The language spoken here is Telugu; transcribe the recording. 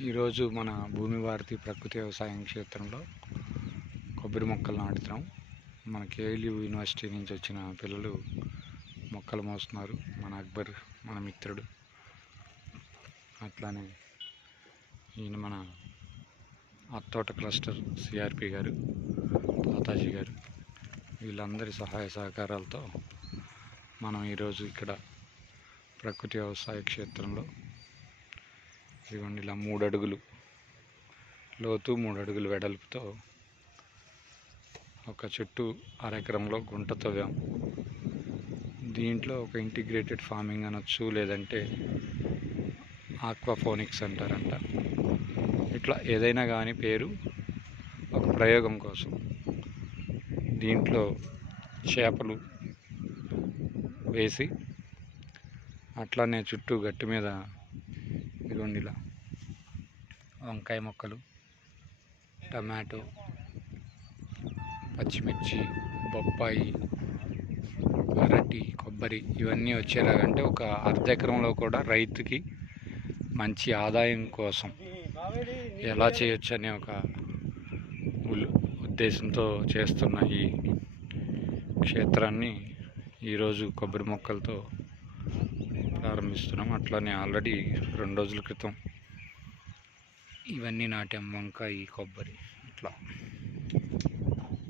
ఈరోజు మన భూమి భారతి ప్రకృతి వ్యవసాయం క్షేత్రంలో కొబ్బరి మొక్కలు నాటుతున్నాం. మన కేఎల్యు యూనివర్సిటీ నుంచి వచ్చిన పిల్లలు మొక్కలు మోస్తున్నారు. మన అక్బర్ మన మిత్రుడు. అట్లానే ఈయన మన అత్తోట క్లస్టర్ సిఆర్పి గారు తాతాజీ గారు. వీళ్ళందరి సహాయ సహకారాలతో మనం ఈరోజు ఇక్కడ ప్రకృతి వ్యవసాయ క్షేత్రంలో ఇదిగోండి ఇలా మూడు అడుగులు లోతు మూడు అడుగులు వెడల్పుతో ఒక చెట్టు అరెకరంలో గుంట తవ్వాం. దీంట్లో ఒక ఇంటిగ్రేటెడ్ ఫార్మింగ్ అనొచ్చు లేదంటే ఆక్వాఫోనిక్స్ అంటారంట. ఇట్లా ఏదైనా కానీ పేరు ఒక ప్రయోగం కోసం. దీంట్లో చేపలు వేసి అట్లానే చుట్టూ గట్టి మీద ఇదిగోండి ఇలా వంకాయ మొక్కలు టమాటో పచ్చిమిర్చి బొప్పాయి అరటి కొబ్బరి ఇవన్నీ వచ్చేలాగంటే ఒక అర్ధ ఎకరంలో కూడా రైతుకి మంచి ఆదాయం కోసం ఎలా చేయొచ్చు అనే ఒక ఉద్దేశంతో చేస్తున్న ఈ క్షేత్రాన్ని ఈరోజు కొబ్బరి మొక్కలతో చూపిస్తున్నాం అట్లానే ఆల్రెడీ రెండు రోజుల క్రితం ఇవన్నీ నాటాం. వంకాయ కొబ్బరి ఇట్లా.